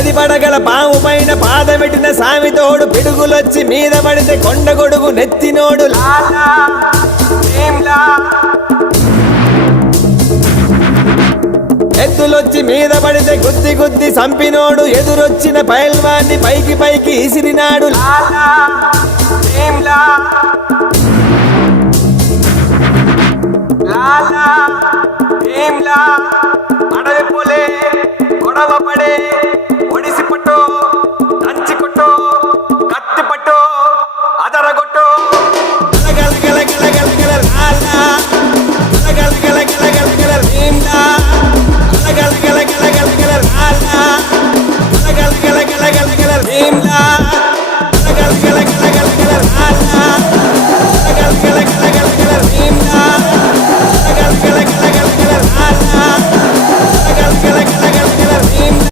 10 పడగల పాము పైన పాదమెట్టిన సామితోడు పిడుగులొచ్చి మీద పడితే కొండ గొడుగు నెత్తినోడు లాలా భీమ్లా. ఎద్దులొచ్చి మీద పడితే గుద్ది గుద్ది సంపినోడు ఎదురొచ్చిన పైల్వాన్ని పైకి పైకి ఇసిరినాడు లాలా భీమ్లా. లాలా భీమ్లా. అడవి పులే గొడవ పడి